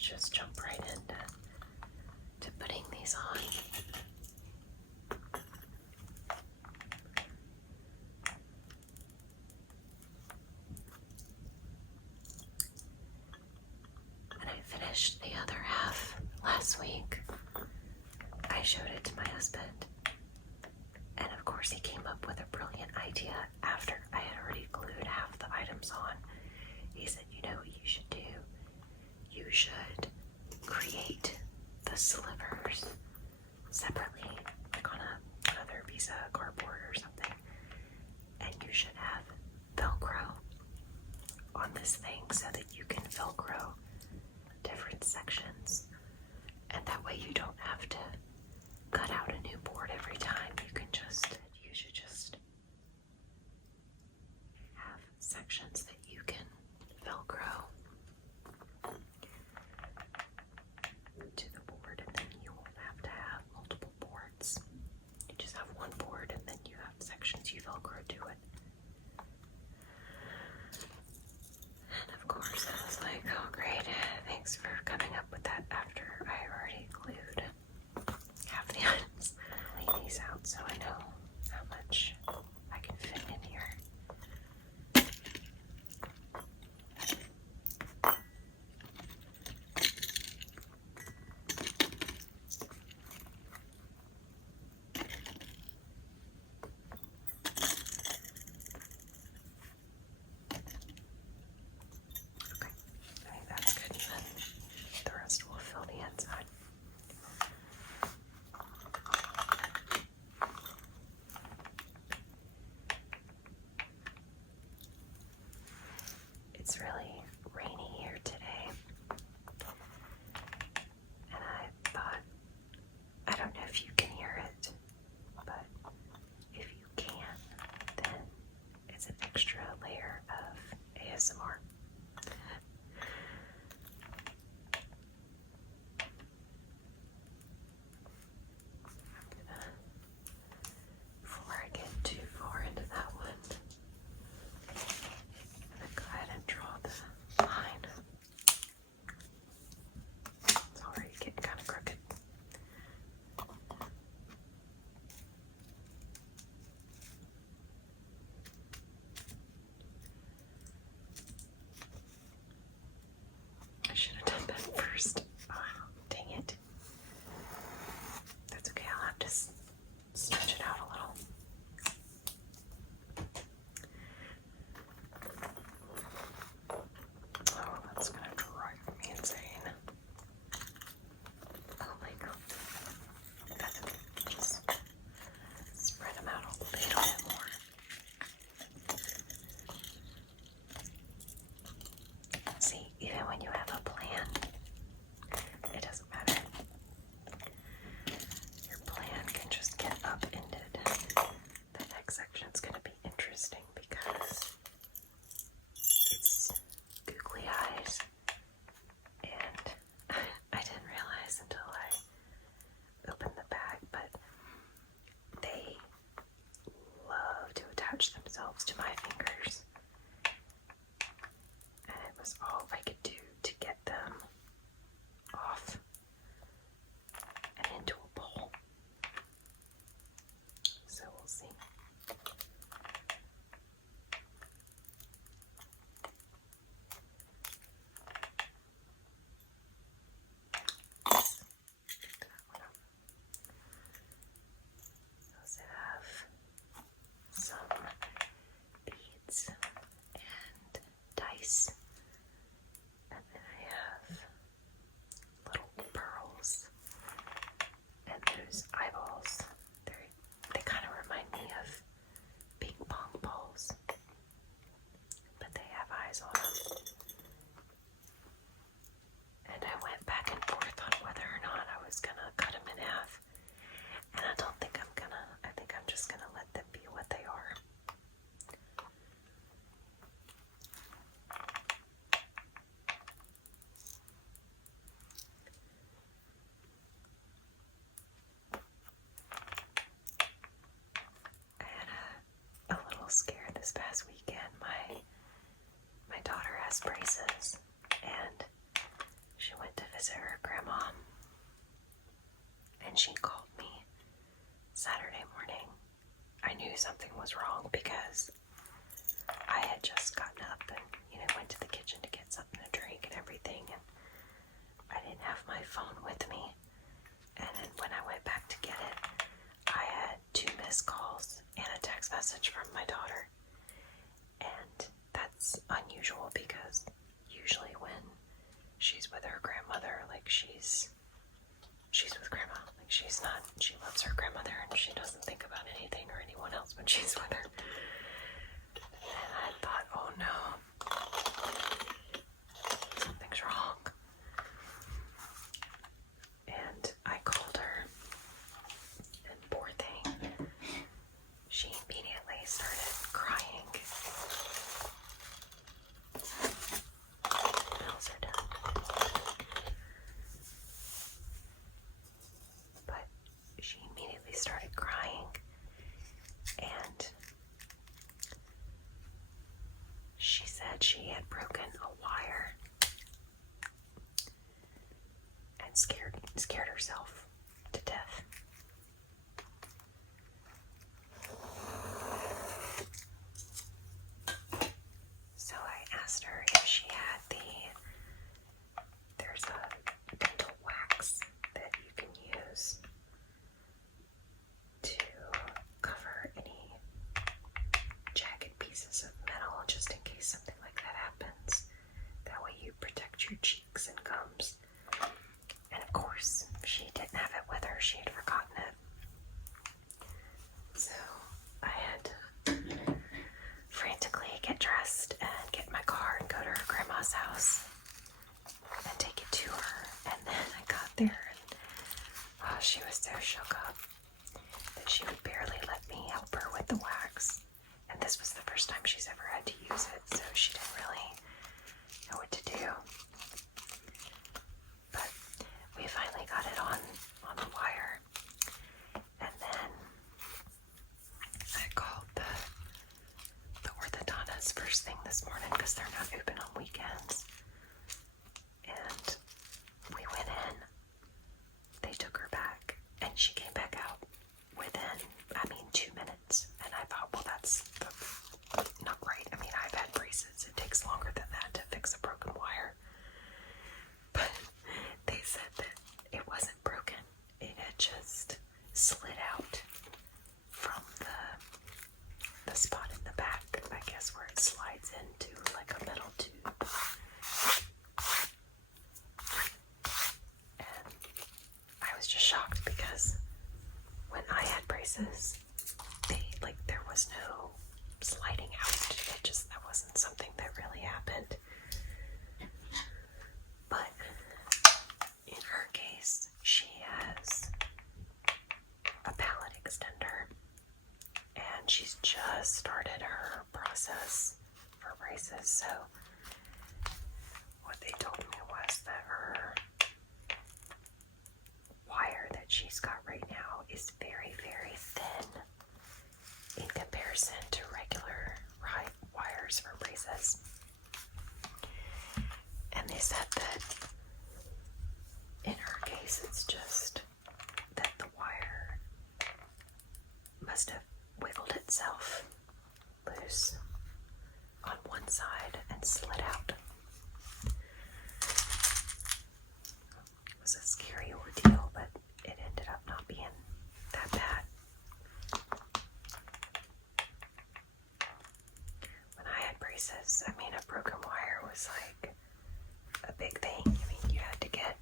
just jump right into putting these on. And I finished the other half last week. I showed it to my husband, and of course he came up with a brilliant idea after I had already glued half the items on. He said, you know what you should do? You should create the slivers separately, like on another piece of cardboard or something, and you should have Velcro on this thing so that you can Velcro different sections, and that way you don't have to cut out a new board every time. You should just have sections that you can Velcro to the board, and then you won't have to have multiple boards. You just have one board, and then you have sections you Velcro to it. And of course, I was like, oh great, thanks for coming up with that after I already glued half the items. I'll lay these out so I know how much I can fit in here. Okay, I think that's good, and then the rest will fill the inside. It's really rainy here today, and I thought, I don't know if you can hear it, but if you can, then it's an extra layer of ASMR. Before I get too far into that one, I'm gonna go ahead and draw the line. It's already getting kind of crooked. I should have done that first. Oh, dang it. That's okay, I'll have to stretch it out a little. Oh, that's gonna drive me insane. Oh my god. That's okay. Just spread them out a little bit more. See, even when you have a plan, it doesn't matter. Your plan can just get upended. The next section's gonna be interesting because it's googly eyes, and I didn't realize until I opened the bag, but they love to attach themselves to my fingers, and it was all I could do to get them off and into a bowl. So we'll see. Also have some beads and dice, and then I have little pearls and those eyeballs. They kind of remind me of ping pong balls, but they have eyes on them. And I went back and forth on whether or not I was gonna cut them in half, and I don't think I'm gonna. I think I'm just gonna let them be what they are. I had a little scare this past weekend. My daughter has braces, and she went to visit her grandma, and she called me Saturday morning. I knew something was wrong because I had just gotten up and, went to the kitchen to get something to drink and everything, and I didn't have my phone with me. And then when I went back to get it, I had 2 missed calls and a text message from my daughter. And that's unusual because usually when she's with her grandmother, like she's with grandma. Like she loves her grandmother and she doesn't think about anything or anyone else when she's with her. And I thought, oh no, something's wrong. And I called her, and poor thing, she immediately started crying. Nails are done. But she immediately started crying, and she said she had broken a wire and scared herself to death. So I asked her if she had there's a dental wax that you can use to cover any jagged pieces of metal just in case something like that happens. That way you protect your cheeks and gums. And of course, she didn't have it with her. She had forgotten it. So I had to frantically get dressed and get in my car and go to her grandma's house and take it to her. And then I got there and she was so shook up that she would barely let me help her with the wax. And this was the first time she's ever had to use it, so she didn't really know what to do. But we finally got it on the wire. And then I called the orthodontist first thing this morning because they're not open on weekends. And we went in, they took her back, and she came back out within, 2 minutes. And I thought, well, that's not right. I've had braces. It takes longer than that to fix a broken wire. But they said that it wasn't broken. It had just slid out from the spot in the back, I guess, where it slides into like a metal tube. And I was just shocked because when I had braces, there was no sliding out. That wasn't something that really happened. But in her case, she has a palate extender, and she's just started her process for braces. So what they told me was that her wire that she's got right now is very, very thin in comparison to regular wires for braces. And they said that in her case, it's just that the wire must have wiggled itself loose on one side and slid out. It was a scary ordeal, but it ended up not being that bad. When I had braces, a broken wire was like a big thing. You had to get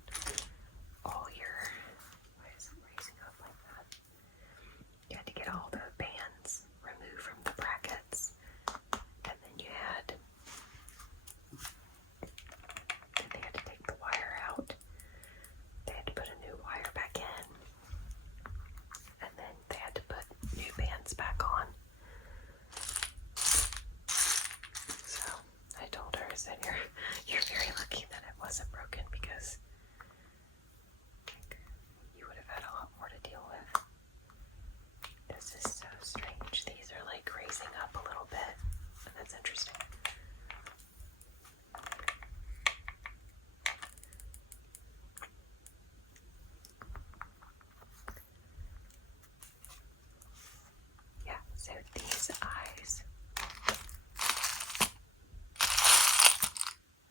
all your, why is it raising up like that? You had to get all the bands removed from the brackets, and then they had to take the wire out. They had to put a new wire back in, and then they had to put new bands back on. So I told her, I said, you're very lucky that it wasn't broken, because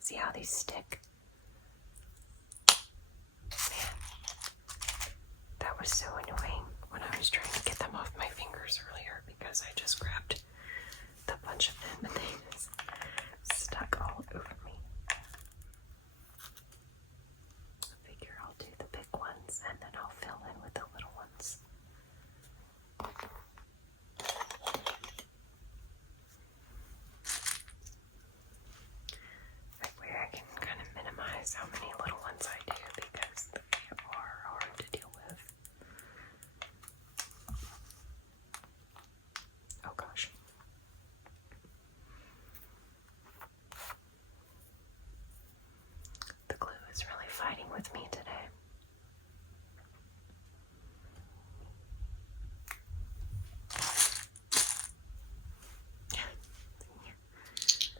See how these stick? Man, that was so annoying when I was trying to get them off my fingers earlier because I just grabbed the bunch of them and they just stuck all over me. I figure I'll do the big ones and then I'll fill in with the little ones. That way I can kind of minimize how many little ones I do because they are hard to deal with. Oh gosh. The glue is really fighting with me today.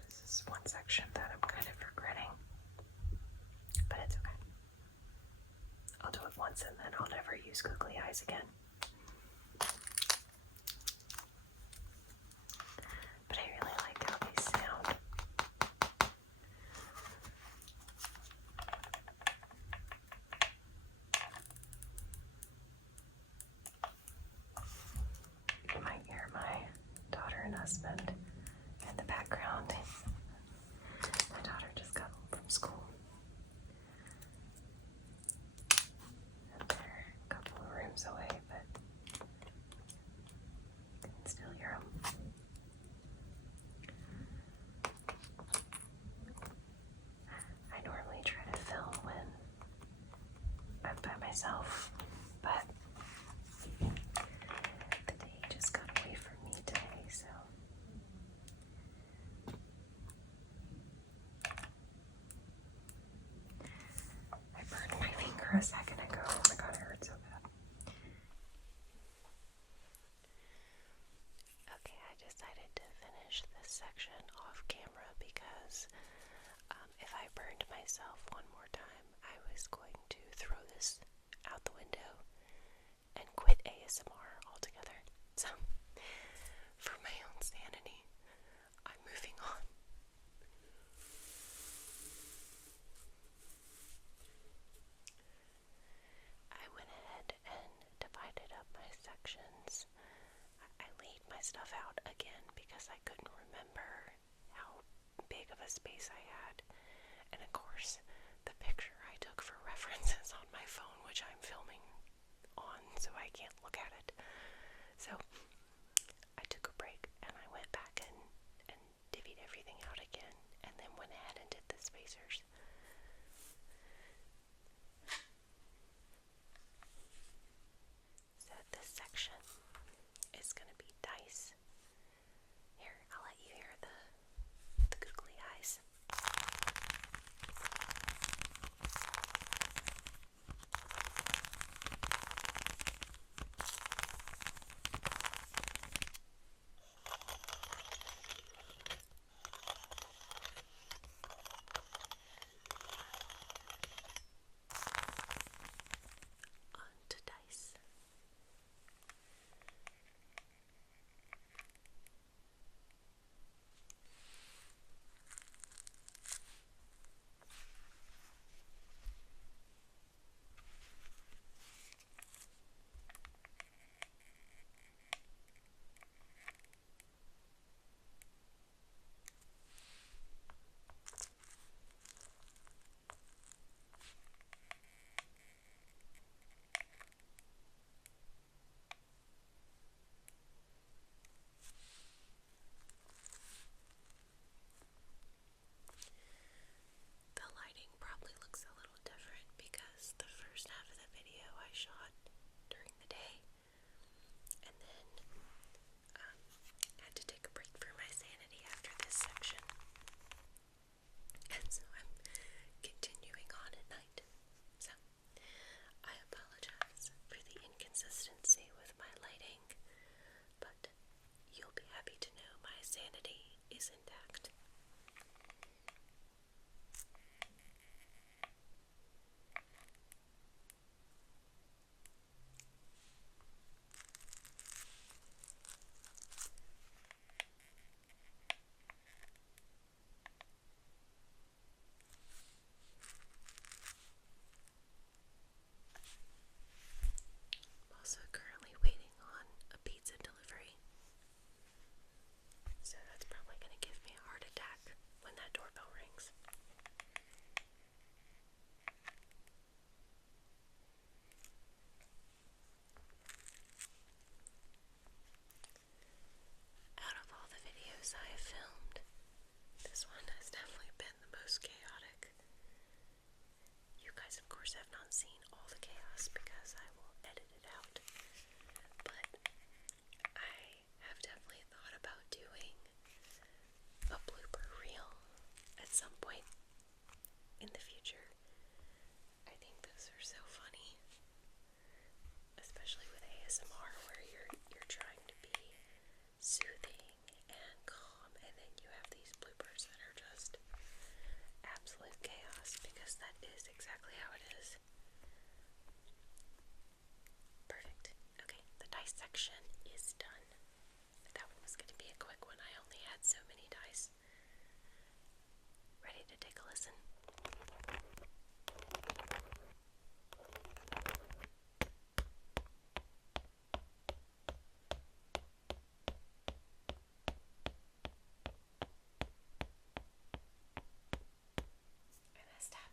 This is one section that I'm kind of regretting, but it's okay. I'll do it once and then I'll never use googly eyes again. But I really like how they sound. You might hear my daughter and husband in the background. My daughter just got home from school. And they're a couple of rooms away, but you can still hear them. I normally try to film when I'm by myself, but the day just got away from me today, so I burned my finger a second ago. Oh my god, it hurt so bad. Okay, I decided to finish this section off camera because if I burned myself one more time, I was going to throw this out the window and quit ASMR altogether. So, for my own sanity, I'm moving on. I went ahead and divided up my sections. I laid my stuff out again because I couldn't remember how big of a space I had. And of course, the picture I took for reference is on my phone, which I'm filming on, so I can't look at it. So I took a break and I went back and divvied everything out again, and then went ahead and did the spacers. So this section is going to be dice. Here, I'll let you hear the seen all the chaos because I will edit it out. But I have definitely thought about doing a blooper reel at some point in the future. I think those are so funny, especially with ASMR where you're trying to be soothing and calm, and then you have these bloopers that are just absolute chaos, because that is exactly how it is. Perfect. Okay, the dissection is done. That one was going to be a quick one. I only had so many dice. Ready to take a listen? I messed up.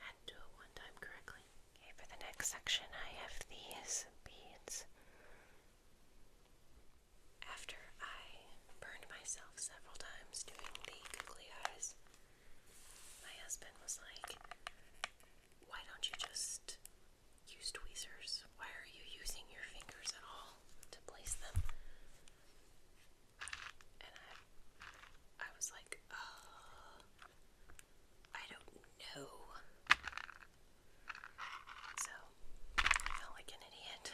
Hadn't do it one time correctly. Okay, for the next section I have these beads. After I burned myself several times doing the googly eyes, my husband was like, why don't you just use tweezers? Why are you using your fingers at all to place them? And I was like, I don't know. So I felt like an idiot.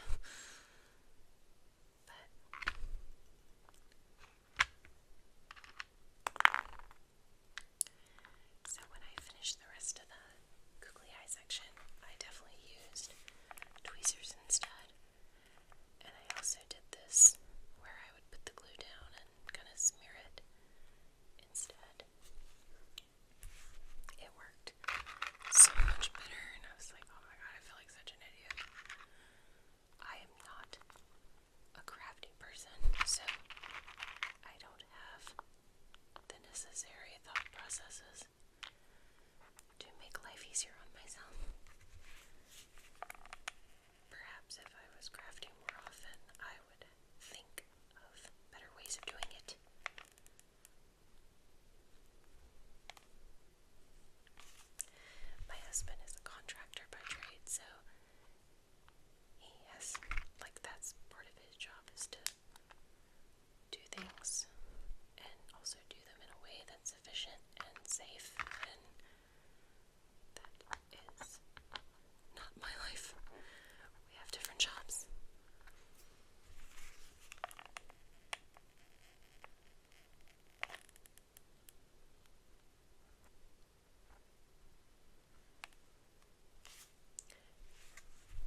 But so when I finished the rest of the googly eye section, I definitely used tweezers instead. And I also did this where I would put the glue down and kind of smear it instead. It worked so much better, and I was like, oh my god, I feel like such an idiot. I am not a crafty person, so I don't have the necessary thought processes to make life easier on myself. Perhaps if I was crafting more often, I would think of better ways of doing it. My husband is a contractor by trade, so he has, like, that's part of his job, is to do things and also do them in a way that's efficient and safe, and that is not my life. We have different jobs.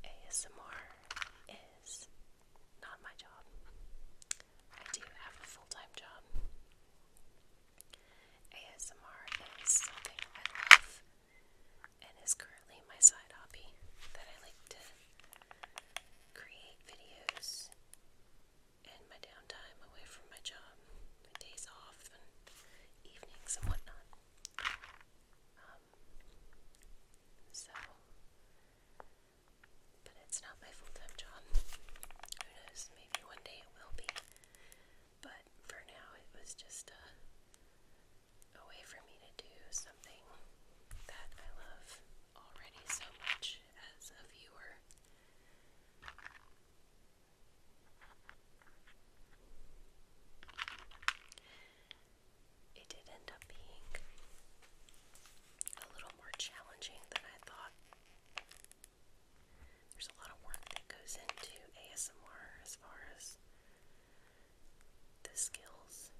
ASMR is not my job. I do have a full-time job. ASMR is something I love and is currently my side hobby that I like to create videos in my downtime away from my job, my days off and evenings and whatnot. So, but it's not my full-time job. Who knows, maybe one day it will be. But for now, it was just a way for me to do something that I love already so much as a viewer. It did end up being a little more challenging than I thought. There's a lot of work that goes into ASMR as far as the skills.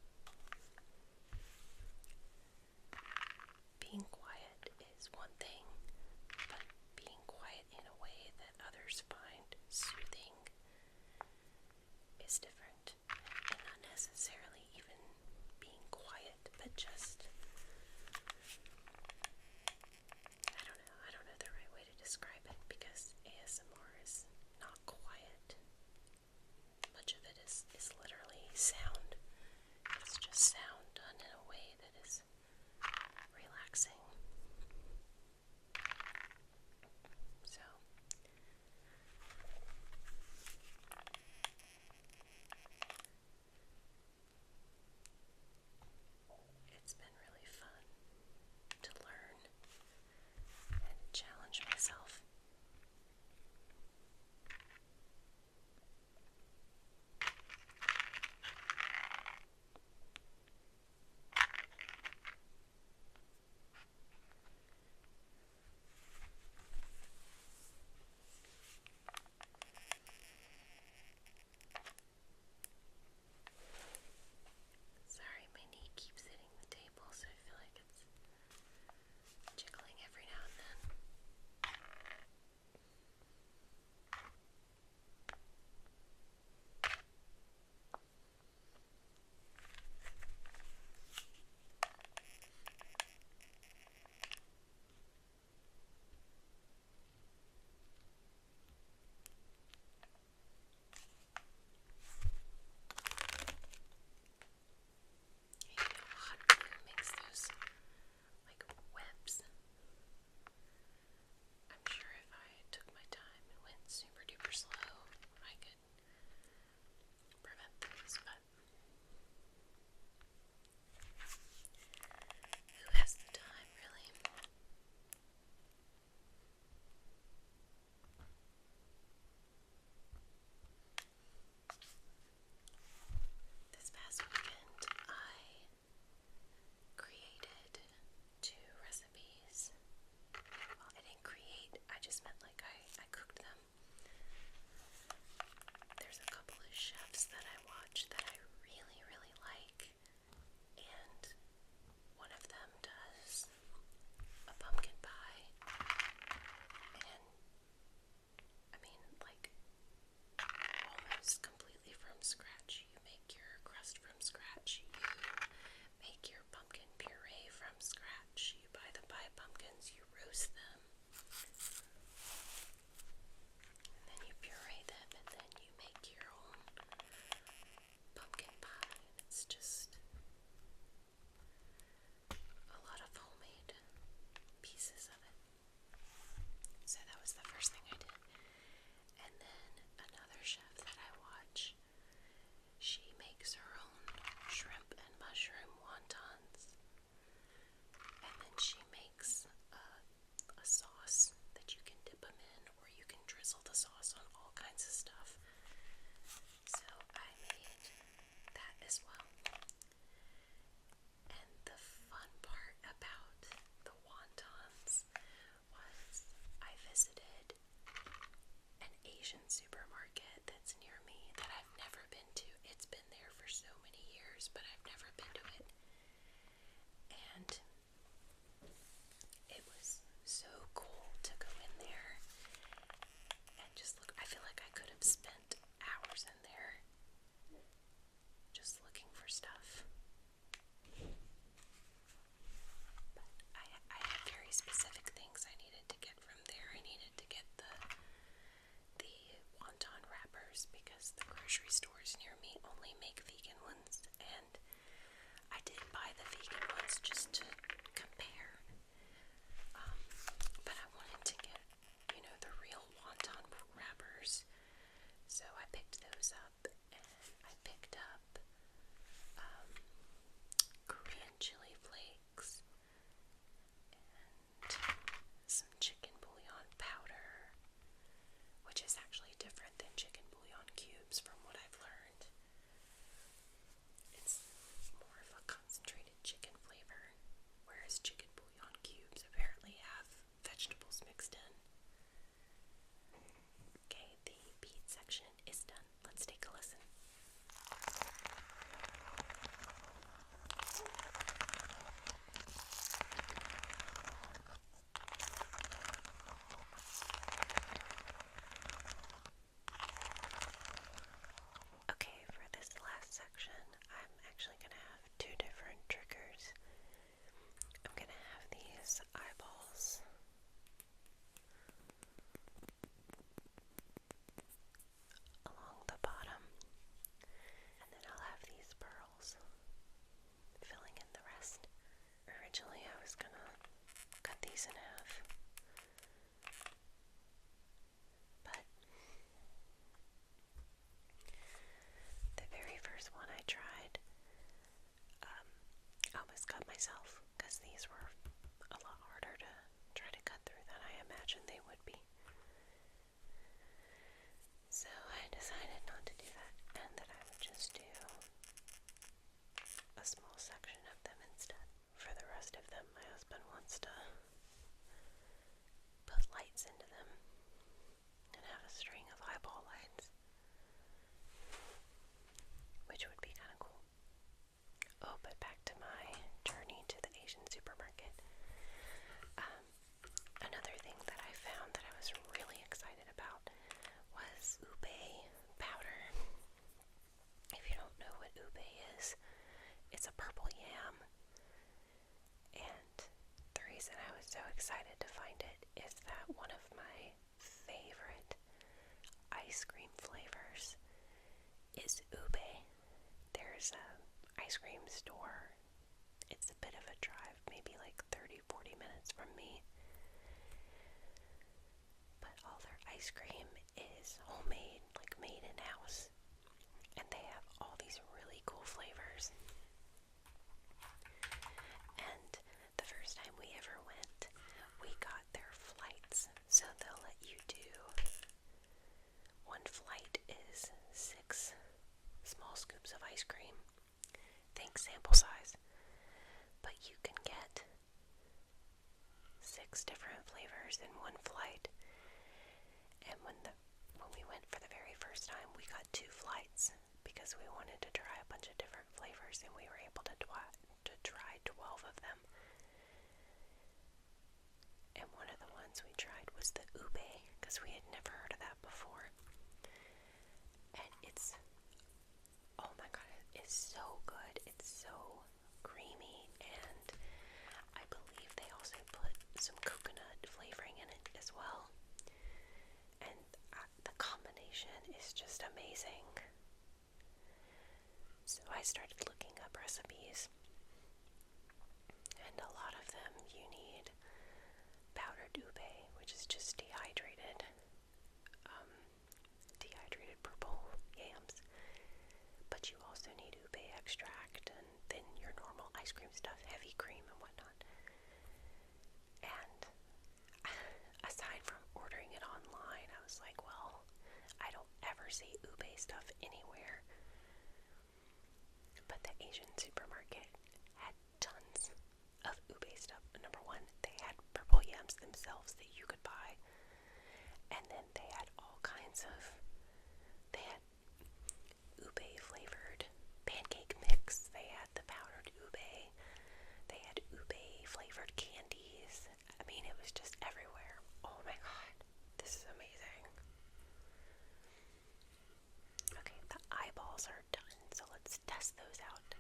Being quiet is one thing, but being quiet in a way that others find soothing is different. And not necessarily even being quiet, but just, I don't know the right way to describe it, because ASMR is not quiet. Much of it is literally sound. It's just sound done in a way that is relaxing raisin half. But the very first one I tried, I almost cut myself because these were a lot harder to try to cut through than I imagined they would be. So I decided not to do that, and that I would just do a small section of them instead. For the rest of them, my husband wants to put lights into them and have a string of eyeball lights, which would be kind of cool. Oh, but back to my journey to the Asian supermarket. Another thing that I found that I was really excited about was ube powder. If you don't know what ube is, it's a purple yam. And the reason I was so excited to find it is that one of my favorite ice cream flavors is ube. There's an ice cream store. It's a bit of a drive, maybe like 30-40 minutes from me. But all their ice cream is homemade, like made in-house. And they have all these really cool flavors. And the first time we ever went, we got their flights. So they'll let you do, one flight is 6 small scoops of ice cream. Think sample size. But you can get 6 different flavors in one flight. And when we went for the very first time, we got 2 flights because we wanted to try a bunch of different flavors, and we were able to try 12 of them. And one of the ones we tried was the ube, because we had never heard of that before. And it's, oh my god, it's so good. It's so creamy, and I believe they also put some coconut flavoring in it as well. And the combination is just amazing. So I started looking up recipes, and a lot of them you need powdered ube, which is just dehydrated purple yams. But you also need ube extract, and then your normal ice cream stuff, heavy cream and whatnot. And aside from ordering it online, I was like, well, I don't ever see ube stuff anywhere. But the Asian supermarket had tons of ube stuff. Number one, they had purple yams themselves that you could buy. And then they had all kinds of, they had ube flavored pancake mix. They had the powdered ube. They had ube flavored candies. I mean, it was just everywhere. Oh my god, this is amazing. Okay, the eyeballs are done, so let's test those out.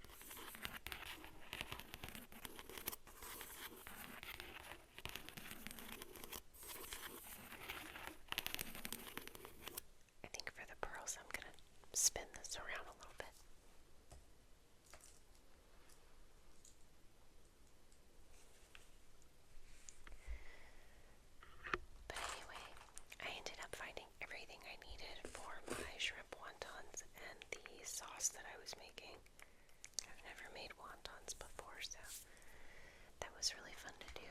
I think for the pearls, I'm gonna spin this around a little bit. But anyway, I ended up finding everything I needed for my shrimp wontons and the sauce that I was making. I've never made wontons before, so that was really fun to do.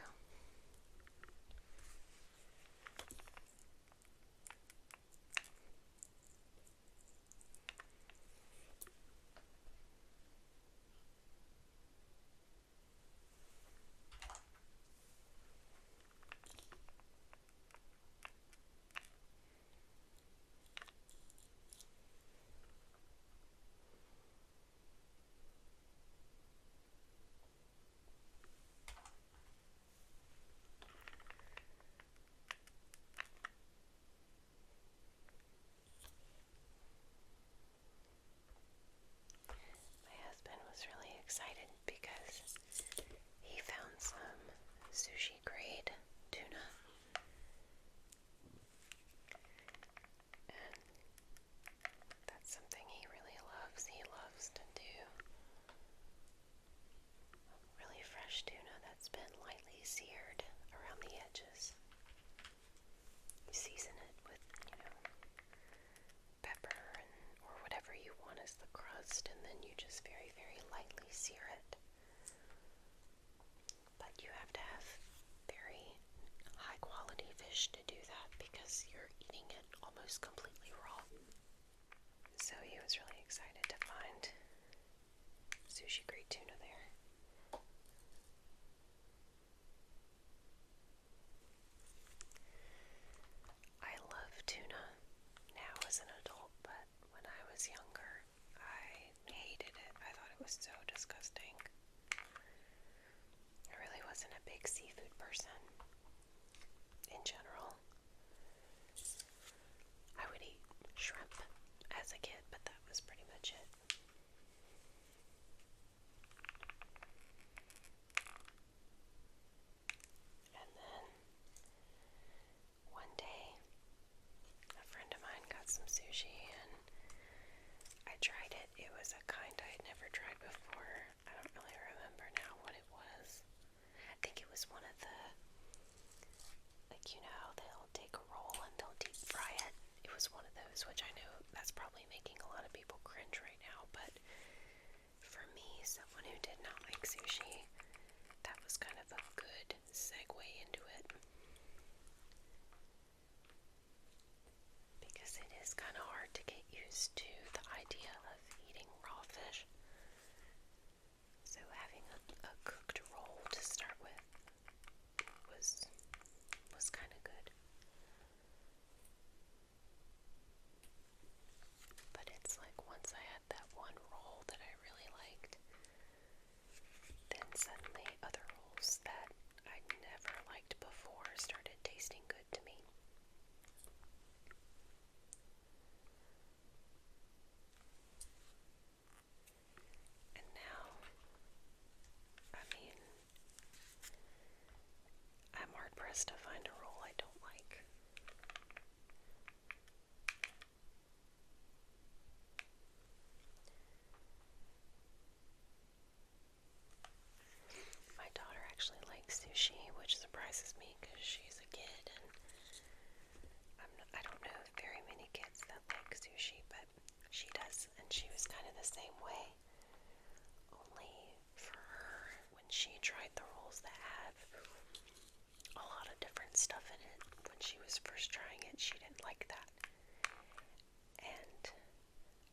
My husband was really excited because he found some sushi grade tuna. And that's something he really loves. He loves to do really fresh tuna that's been lightly seared around around the edges. You season it with, pepper or whatever you want as the crust, and then you just very, very lightly sear it. But you have to have very high quality fish to do that because you're eating it almost completely raw. So he was really excited to find sushi grade tuna there. I love tuna now as an adult, but when I was younger, I hated it. I thought it was so disgusting. I really wasn't a big seafood person in general. I would eat shrimp as a kid, but that was pretty much it. And then one day, a friend of mine got some sushi and I tried it. It was a kind I had never tried before. I don't really remember now what it was. I think it was one of the, how they'll take a roll and they'll deep fry it. It was one of those, which I know that's probably making a lot of people cringe right now, but for me, someone who did not like sushi, that was kind of a good segue into it. Because it is kind of hard to get used to the idea of eating raw fish. So having a cooked roll to start with was kind of good. But it's like once I had that one roll that I really liked, then suddenly other rolls that I'd never liked before started tasting good to me. And now, I'm hard pressed to find a roll I don't like. My daughter actually likes sushi, which surprises me because she's a kid, and I don't know very many kids that like sushi, but she does, and she was kind of the same way. Only for her, when she tried the rolls that have a lot of different stuff in it, when she was first trying it, she didn't like that. And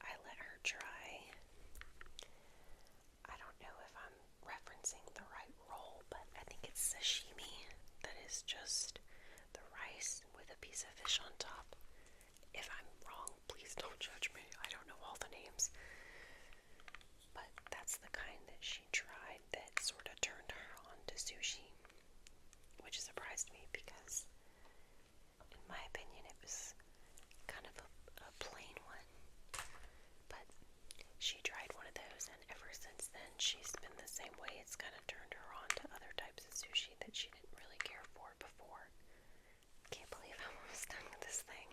I let her try, I don't know if I'm referencing the right roll, but I think it's sashimi. That is just the rice with a piece of fish on top. If I'm wrong, please don't judge me. I don't know all the names. But that's the kind that she tried that sort of turned her on to sushi, which surprised me because, in my opinion, it was kind of a plain one. But she tried one of those, and ever since then, she's been the same way. It's kind of turned her on to other types of sushi that she didn't really care for before. Can't believe I'm almost done with this thing.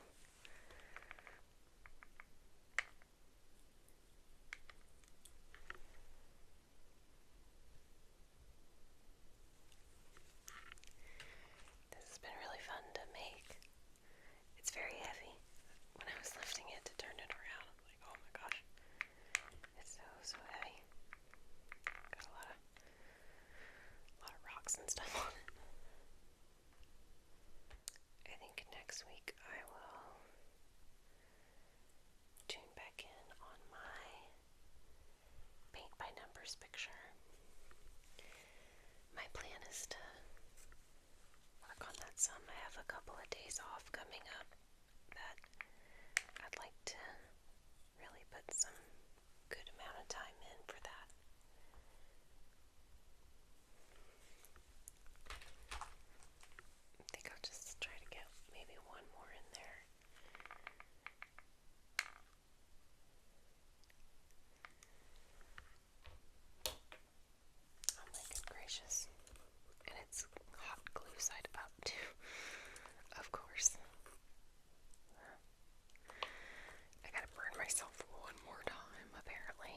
This has been really fun to make. It's very heavy. When I was lifting it to turn it around, I'm like, oh my gosh. It's so heavy. Got a lot of rocks and stuff on it. I think next week I will tune back in on my paint by numbers picture. My plan is to work on that some. I have a couple of days off coming up that I'd like to really put some good amount of time in for that. I think I'll just try to get maybe one more in there. Oh my good gracious. And it's hot glue side up too, of course. I gotta burn myself one more time, apparently.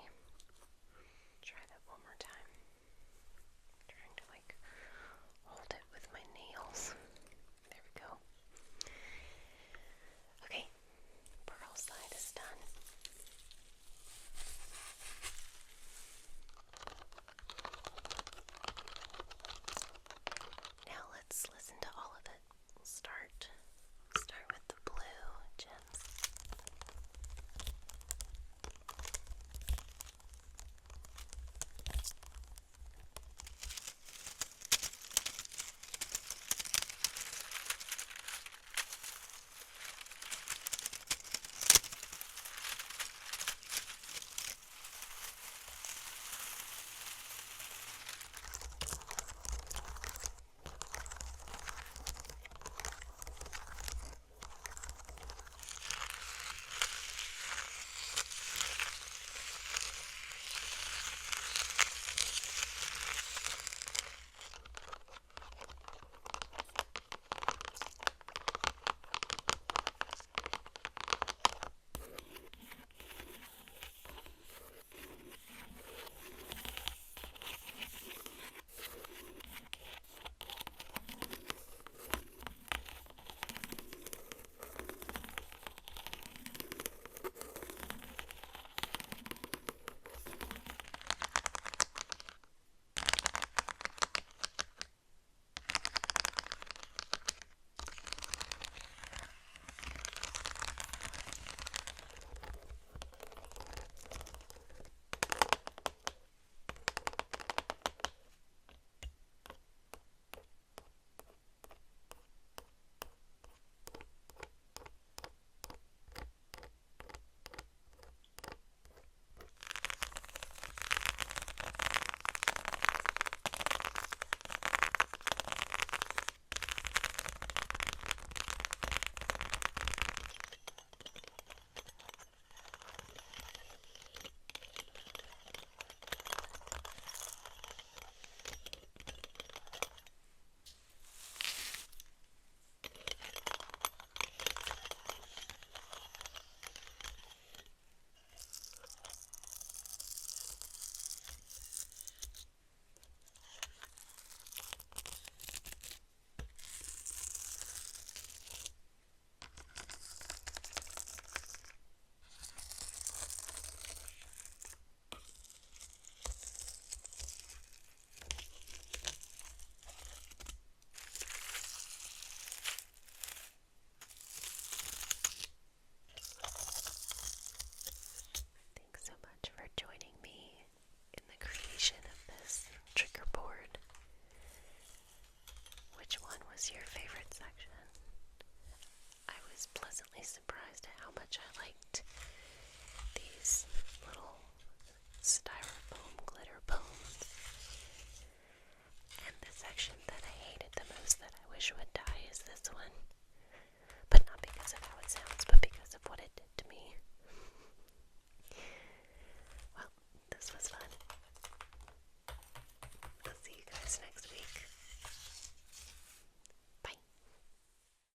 pleasantly surprised at how much I liked these little styrofoam